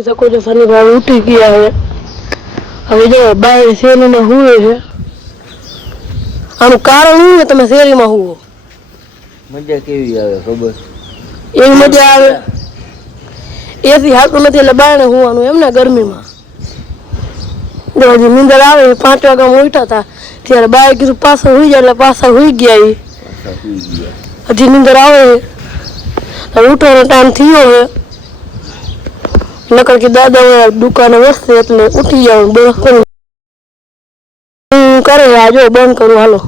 જોઈ શકો છો શનિભાઈ ઉઠી ગયા છે. હવે જો બાય શેરીમાં હુવે છે. આનું કારણ શું છે તમે શેરીમાં હુવો? મજા કેવી આવે ખબર? એવી મજા આવે. એસી હાલતું નથી એટલે બાયણે હુવાનું એમ ને ગરમીમાં. જો હજી નીંદર આવે 5 વાગ્યામાં ઉઠ્યા હતા ત્યારે બાય કીધું પાછા હુઈ જાય એટલે પાછા હુઈ ગયા. હજી નીંદર આવે ઉઠવાનો ટાઈમ થયો હવે. નકર કે દાદા દુકાને વસશે એટલે ઉઠી જાવ બ્રશ કરી કરે. આ જો બંધ કરું હાલો.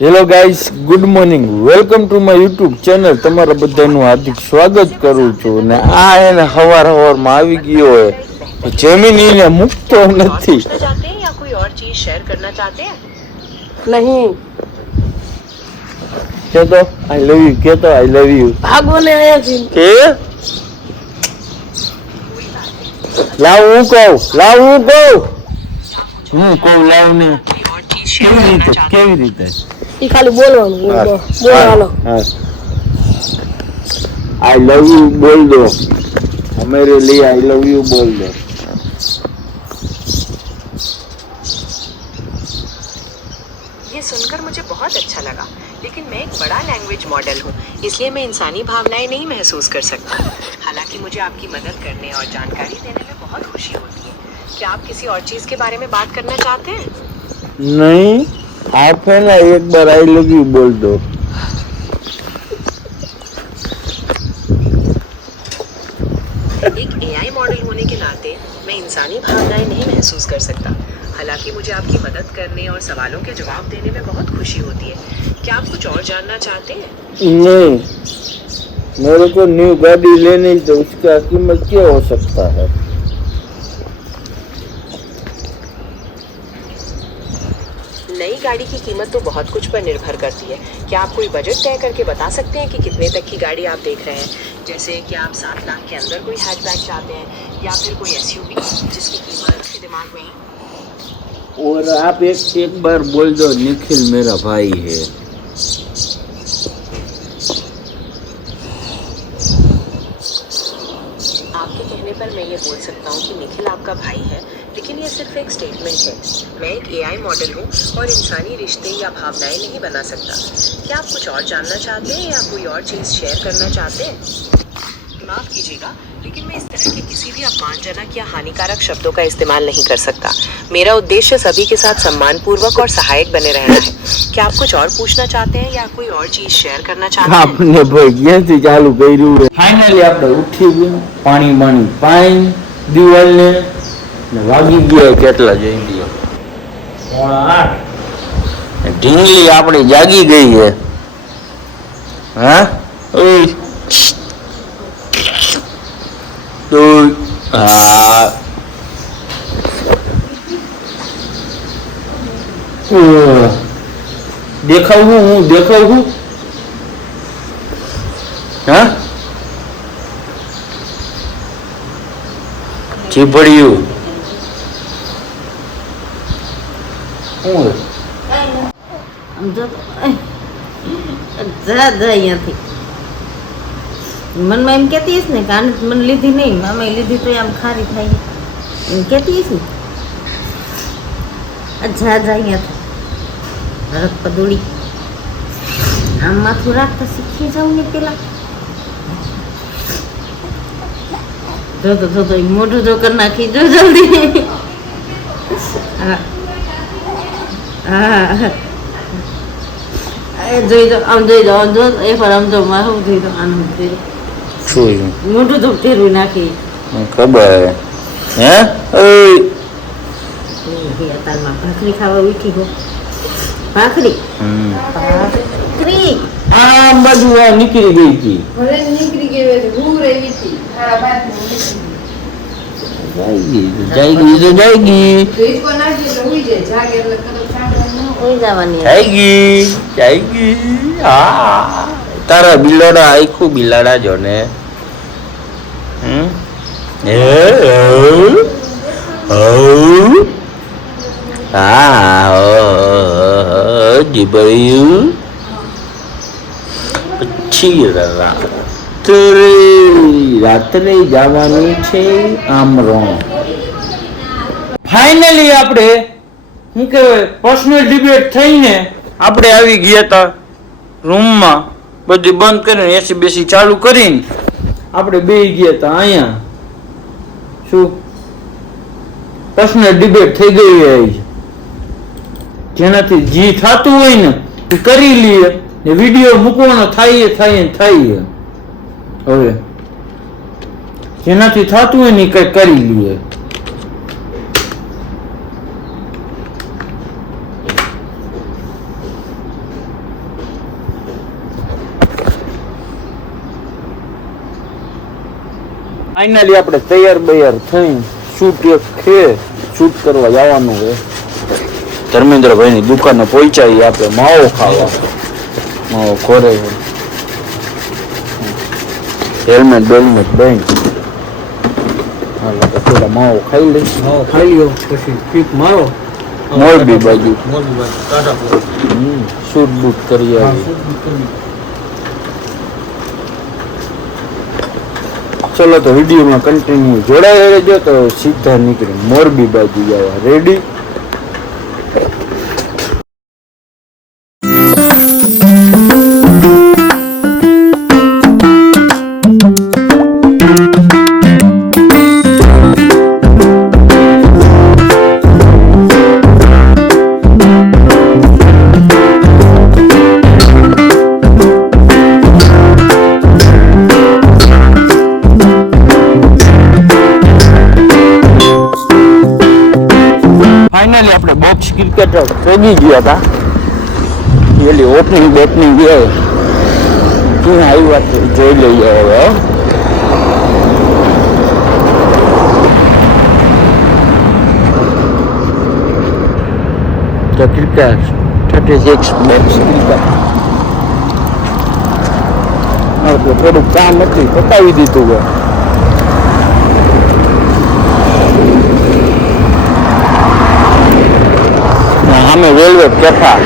Hello guys, good morning, welcome to my YouTube channel. તમારા બધાનું હાર્દિક સ્વાગત કરું છું. ને આ એને હવારમાં આવી ગયો હોય જેમિનીને મૂકતો નથી. નહીં કેતો આઈ લવ યુ, કેતો આઈ લવ યુ. ભાગોને આયા છે કે લાવ હું કહું લાવ ને. કેવી રીતે ઈ ખાલી બોલવાનું. બોલ હાલો. આઈ લવ યુ બોલ દો. हमारे लिए आई लव यू बोल दो. ये सुनकर मुझे बहुत अच्छा लगा, लेकिन मैं एक बड़ा लैंग्वेज मॉडल हूँ, इसलिए मैं इंसानी भावनाएं नहीं महसूस कर सकता. हालांकि मुझे आपकी मदद करने और जानकारी देने में बहुत खुशी होती है. क्या आप किसी और चीज के बारे में बात करना चाहते हैं? नहीं, आप है ना एक बार आई लव यू बोल दो. एक एआई मॉडल होने के नाते मैं इंसानी भावनाएं नहीं महसूस कर सकता. हालांकि मुझे आपकी मदद करने और सवालों के जवाब देने में बहुत खुशी होती है. क्या आप कुछ और जानना चाहते हैं? नहीं, मेरे को न्यू गाड़ी लेनी तो उसका कीमत क्या हो सकता है? नई गाड़ी की कीमत तो बहुत कुछ पर निर्भर करती है. क्या आप कोई बजट तय करके बता सकते हैं कि कितने तक की गाड़ी आप देख रहे हैं? जैसे कि आप 7 लाख के अंदर कोई हैचबैक चाहते हैं या फिर कोई एसयूवी जिसकी कीमत आपके दिमाग में है? और आप एक बार बोल दो निखिल मेरा भाई है. आपके कहने पर मैं ये बोल सकता हूँ कि निखिल आपका भाई है, लेकिन ये सिर्फ एक स्टेटमेंट है. मैं एक एआई मॉडल हूँ और इंसानी रिश्ते या भावनाएं नहीं बना सकता. क्या आप कुछ और जानना चाहते हैं या कोई और चीज़ शेयर करना चाहते हैं? माफ़ कीजिएगा, लेकिन मैं इस तरह के किसी भी अपमानजनक या हानिकारक शब्दों का इस्तेमाल नहीं कर सकता. मेरा उद्देश्य सभी के साथ सम्मानपूर्वक और सहायक बने रहना है. क्या आप कुछ और पूछना चाहते हैं या कोई और चीज़ शेयर करना चाहते हैं? आपने भाई ક્યાંથી ચાલુ કર્યું છે? ફાઇનલી આપણે ઉઠી ગયા, પાણી પાઈ દિવાલને ને વાગી ગયા કેટલા જઈ ગયો 8. ઢીંગલી આપણી જાગી ગઈ છે. હા ઓય તો દેખાવું હા ચીપડ્યું અહીંયાથી મનમાં એમ કહેતી હશ ને કે આને મને લીધી નહીં, અમે લીધી તો આમ ખારી થાય એમ કહેતી હશ ને. જા અહીંયાથી ભરત પદોડી આમ માથું રાખતા શીખી જાઉં ને પેલા. જો મોઢું જો કરી નાખી જો જલ્દી. હા જોઈ દો આમ જો એકવાર આમ જો મારું જોઈ દો આનું જોઈ દો મોઢું તો ફેરવી નાખી ખબર હે. તારમાં ભાખરી ખાવા ઉઠી ગયો. ભાખરી આ બાજુ નીકળી ગઈ હતી. જાયગી. હા તારા બિલાડા આખું બિલાડા જો ને. જીબડ્યું પછી રાત્રે જવાનું છે આમરો. ફાઇનલી આપણે શું કહેવાય પર્સનલ ડિબેટ થઈને આપણે આવી ગયા હતા રૂમમાં, બધી બંધ કરીને એસી બેસી ચાલુ કરીને આપણે બેસી ગયા હતા અહીંયા. શું પર્સનલ ડિબેટ થઈ ગઈ હોય, જેનાથી જે થતું હોય ને એ કરી લઈએ ને વિડીયો મૂકવાનો થાય. હવે જેનાથી થતું હોય ને કઈ કરી લઈએ. ફાઇનલી આપણે તૈયાર થઈને શૂટ કરવા જવાનું હોય. ધર્મેન્દ્રભાઈ ની દુકાને પહોંચાઈ આપણે માવો ખાવા. માવો ખોરે હેલ્મેટ બેલ્મેટ થોડા માવો ખાઈ લઈ. ખાઈ લો પછી પીક મારો મોરબી બાજુ શૂટ બૂટ કરી આવી. ચલો તો વિડીયોમાં કન્ટિન્યુ જોડાઈ રહેજો. તો સીધા નીકળી મોરબી બાજુ જવા રેડી. ફાઇનલી આપણે બોક્સ ક્રિકેટ રમી ગયા હતા. પેલી ઓપનિંગ બેટનિંગ ગયા શું આવી વાત જોઈ લઈએ હવે. તો ક્રિકેટ 36 બોક્સ ક્રિકેટ થોડુંક કામ હતું પતાવી દીધું હોય. સામે રેલવે કેફા.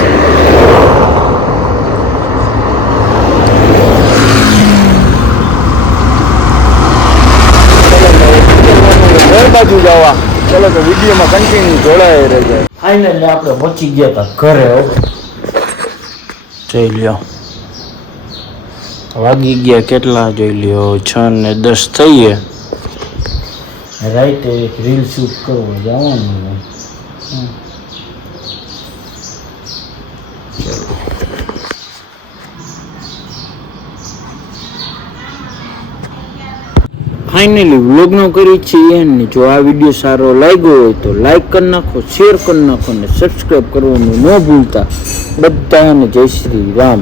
બાજુ જવા. ચલો તો વિડીયોમાં કન્ટિન્યુ જોડાઈ રહેજો. ફાઇનલી આપણે પહોંચી ગયા હતા ઘરે. જોઈ લ્યો વાગી ગયા કેટલા જોઈ લ્યો 6:10 થઈએ. રાઈતે એક રીલ શૂટ કરવા જવાનું. ફાઇનલી વ્લોગનો કરી છીએ ને જો આ વિડીયો સારો લાગ્યો હોય તો લાઈક કરી નાખો, શેર કરી નાખો ને સબસ્ક્રાઈબ કરવાનું ન ભૂલતા. બધાને જય શ્રી રામ.